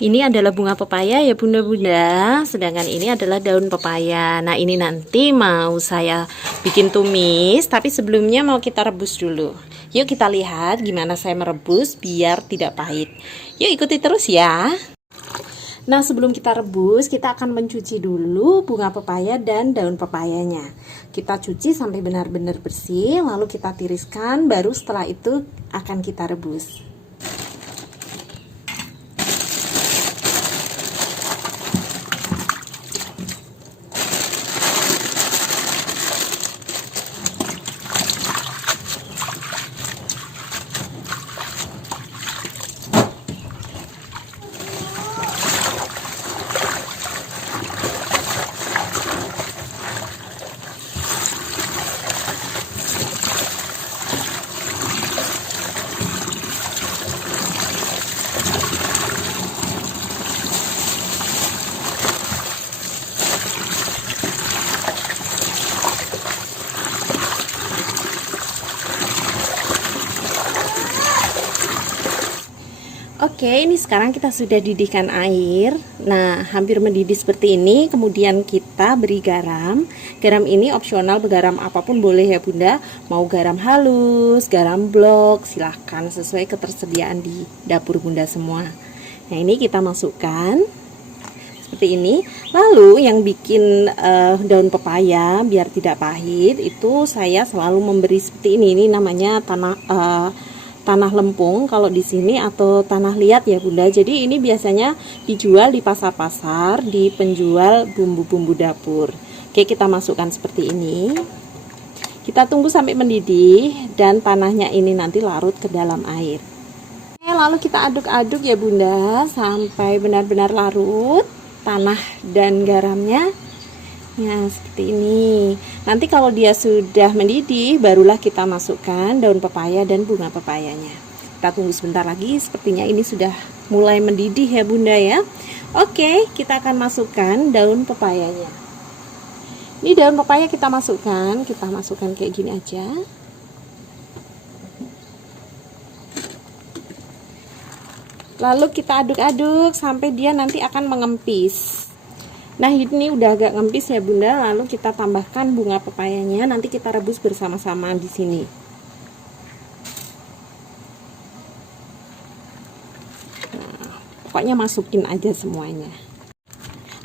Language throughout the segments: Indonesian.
Ini adalah bunga pepaya ya bunda-bunda, sedangkan ini adalah daun pepaya. Nah ini nanti mau saya bikin tumis, tapi sebelumnya mau kita rebus dulu. Yuk kita lihat gimana saya merebus biar tidak pahit. Yuk ikuti terus ya. Nah sebelum kita rebus, kita akan mencuci dulu bunga pepaya dan daun pepayanya. Kita cuci sampai benar-benar bersih, lalu kita tiriskan, baru setelah itu akan kita rebus. Oke, ini sekarang kita sudah didihkan air. Nah, hampir mendidih seperti ini. Kemudian kita beri garam. Garam ini opsional, garam apapun boleh ya bunda. Mau garam halus, garam blok, silahkan sesuai ketersediaan di dapur bunda semua. Nah, ini kita masukkan seperti ini. Lalu yang bikin daun pepaya biar tidak pahit itu saya selalu memberi seperti ini. Ini namanya tanah lempung kalau di sini, atau tanah liat ya bunda. Jadi ini biasanya dijual di pasar-pasar, di penjual bumbu-bumbu dapur. Oke, kita masukkan seperti ini. Kita tunggu sampai mendidih dan tanahnya ini nanti larut ke dalam air. Oke, lalu kita aduk-aduk ya bunda sampai benar-benar larut tanah dan garamnya. Ya, seperti ini. Nanti kalau dia sudah mendidih, barulah kita masukkan daun pepaya dan bunga pepayanya. Kita tunggu sebentar lagi, sepertinya ini sudah mulai mendidih ya bunda ya. Oke, kita akan masukkan daun pepayanya. Ini daun pepaya kita masukkan kayak gini aja. Lalu kita aduk-aduk sampai dia nanti akan mengempis. Nah ini udah agak ngempis ya bunda, lalu kita tambahkan bunga pepayanya, nanti kita rebus bersama-sama di sini. Nah, pokoknya masukin aja semuanya.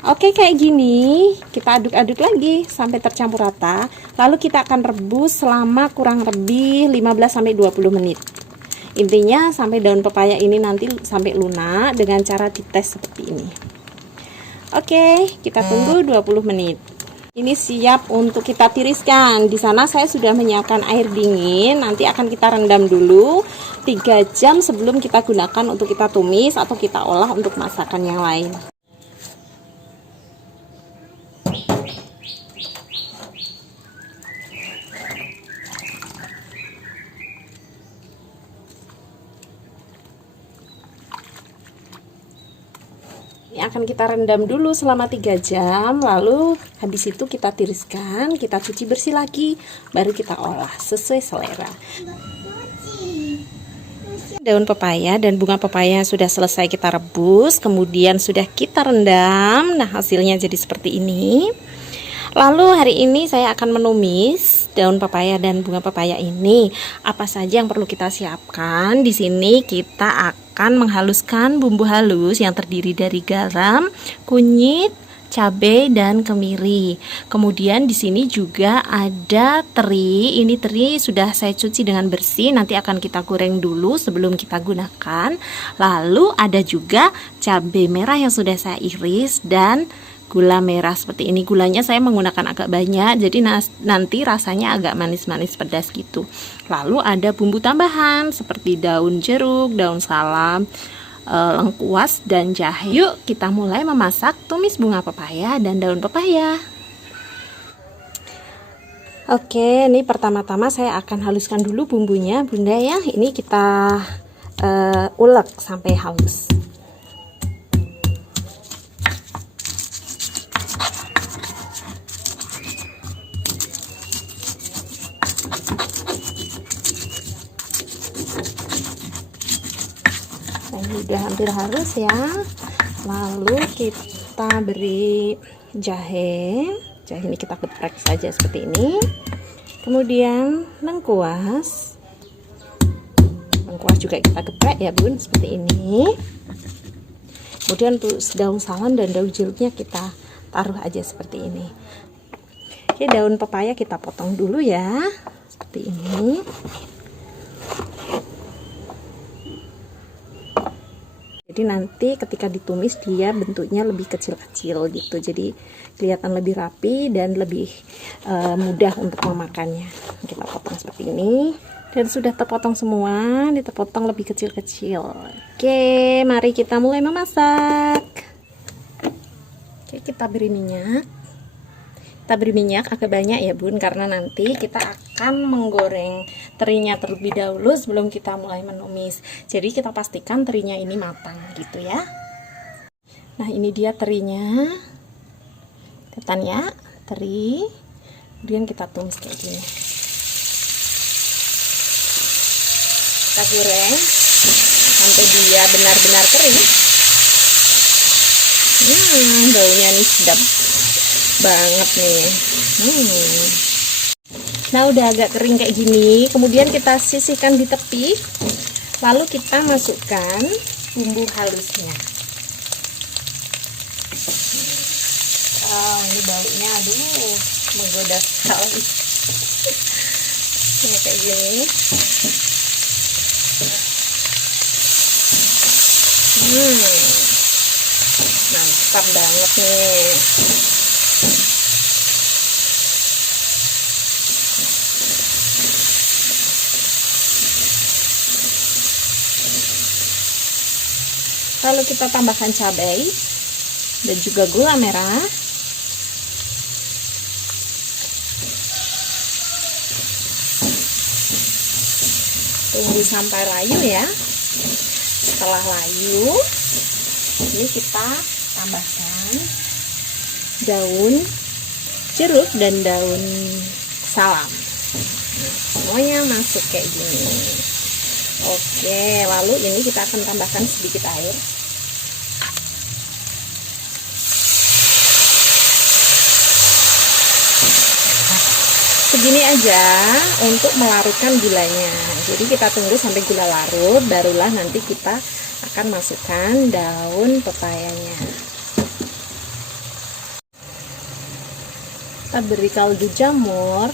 Oke, kayak gini, kita aduk-aduk lagi sampai tercampur rata, lalu kita akan rebus selama kurang lebih 15-20 menit. Intinya sampai daun pepaya ini nanti sampai lunak dengan cara dites seperti ini. Oke, kita tunggu 20 menit. Ini siap untuk kita tiriskan. Di sana saya sudah menyiapkan air dingin. Nanti akan kita rendam dulu 3 jam sebelum kita gunakan untuk kita tumis atau kita olah untuk masakan yang lain. Ini akan kita rendam dulu selama 3 jam, lalu habis itu kita tiriskan, kita cuci bersih lagi, baru kita olah sesuai selera. Daun pepaya dan bunga pepaya sudah selesai kita rebus, kemudian sudah kita rendam. Nah hasilnya jadi seperti ini. Lalu hari ini saya akan menumis daun pepaya dan bunga pepaya ini. Apa saja yang perlu kita siapkan? Di sini kita akan menghaluskan bumbu halus yang terdiri dari garam, kunyit, cabai dan kemiri. Kemudian di sini juga ada teri. Ini teri sudah saya cuci dengan bersih, nanti akan kita goreng dulu sebelum kita gunakan. Lalu ada juga cabai merah yang sudah saya iris dan gula merah seperti ini. Gulanya saya menggunakan agak banyak, jadi nanti rasanya agak manis-manis pedas gitu. Lalu ada bumbu tambahan seperti daun jeruk, daun salam, lengkuas dan jahe. Yuk kita mulai memasak tumis bunga pepaya dan daun pepaya. Oke, ini pertama-tama saya akan haluskan dulu bumbunya bunda ya. Ini kita ulek sampai halus. Nah, ini udah hampir halus ya. Lalu kita beri jahe. Jahe ini kita geprek saja seperti ini. Kemudian lengkuas. Lengkuas juga kita geprek ya bun, seperti ini. Kemudian untuk daun salam dan daun jeruknya kita taruh aja seperti ini. Oke, daun pepaya kita potong dulu ya, seperti ini. Jadi nanti ketika ditumis dia bentuknya lebih kecil-kecil gitu, jadi kelihatan lebih rapi dan lebih mudah untuk memakannya. Kita potong seperti ini dan sudah terpotong semua, diterpotong lebih kecil-kecil. Oke, mari kita mulai memasak. Oke, kita beri minyak. Kita beri minyak agak banyak ya bun, karena nanti kita akan menggoreng terinya terlebih dahulu sebelum kita mulai menumis. Jadi kita pastikan terinya ini matang gitu ya. Nah ini dia terinya, kelihatan ya teri. Kemudian kita tumis kayak gini. Kita goreng sampai dia benar-benar kering. Baunya nih sedap banget nih. Nah udah agak kering kayak gini, kemudian kita sisihkan di tepi, lalu kita masukkan bumbu halusnya. Ini baunya aduh menggoda sekali. Ini kayak gini. Mantap banget nih. Lalu kita tambahkan cabai dan juga gula merah. Tunggu sampai layu ya. Setelah layu, ini kita tambahkan daun jeruk dan daun salam. Semuanya masuk kayak gini. Oke, lalu ini kita akan tambahkan sedikit air. Segini aja untuk melarutkan gulanya. Jadi kita tunggu sampai gula larut, barulah nanti kita akan masukkan daun pepayanya. Kita beri kaldu jamur.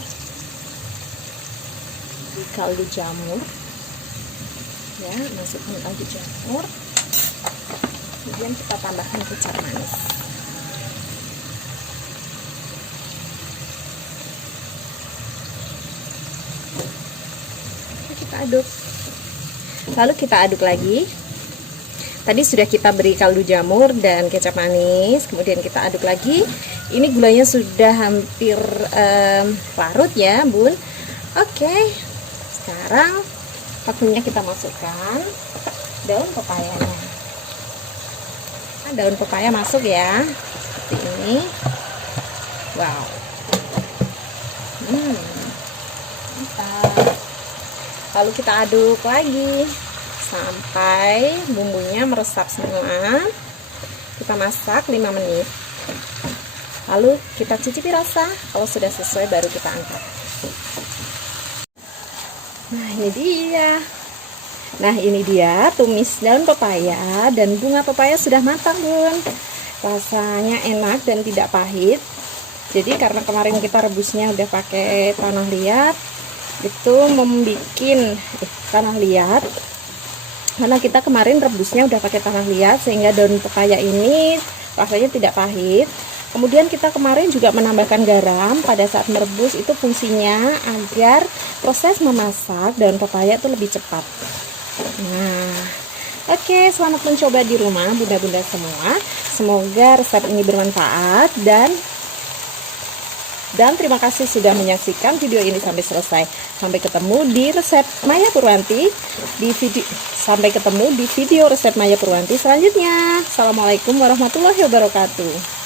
Ya, masukkan kaldu jamur. Kemudian kita tambahkan kecap manis. Kita aduk. Lalu kita aduk lagi. Tadi sudah kita beri kaldu jamur dan kecap manis, kemudian kita aduk lagi. Ini gulanya sudah hampir larut ya bun. Oke, sekarang waktunya kita masukkan daun pepayanya. Nah, daun pepaya masuk ya, seperti ini. Wow, mantap. Lalu kita aduk lagi sampai bumbunya meresap semua. Kita masak 5 menit. Lalu kita cicipi rasa, kalau sudah sesuai baru kita angkat. Nah ini dia tumis daun pepaya dan bunga pepaya sudah matang bun. Rasanya enak dan tidak pahit. Jadi karena kemarin kita rebusnya udah pakai tanah liat, itu membuat tanah liat. Karena kita kemarin rebusnya udah pakai tanah liat sehingga daun pepaya ini rasanya tidak pahit. Kemudian kita kemarin juga menambahkan garam pada saat merebus, itu fungsinya agar proses memasak daun pepaya itu lebih cepat. Nah, oke, selamat mencoba di rumah bunda-bunda semua. Semoga resep ini bermanfaat dan terima kasih sudah menyaksikan video ini sampai selesai. Sampai ketemu di resep Maya Purwanti sampai ketemu di video resep Maya Purwanti selanjutnya. Assalamualaikum warahmatullahi wabarakatuh.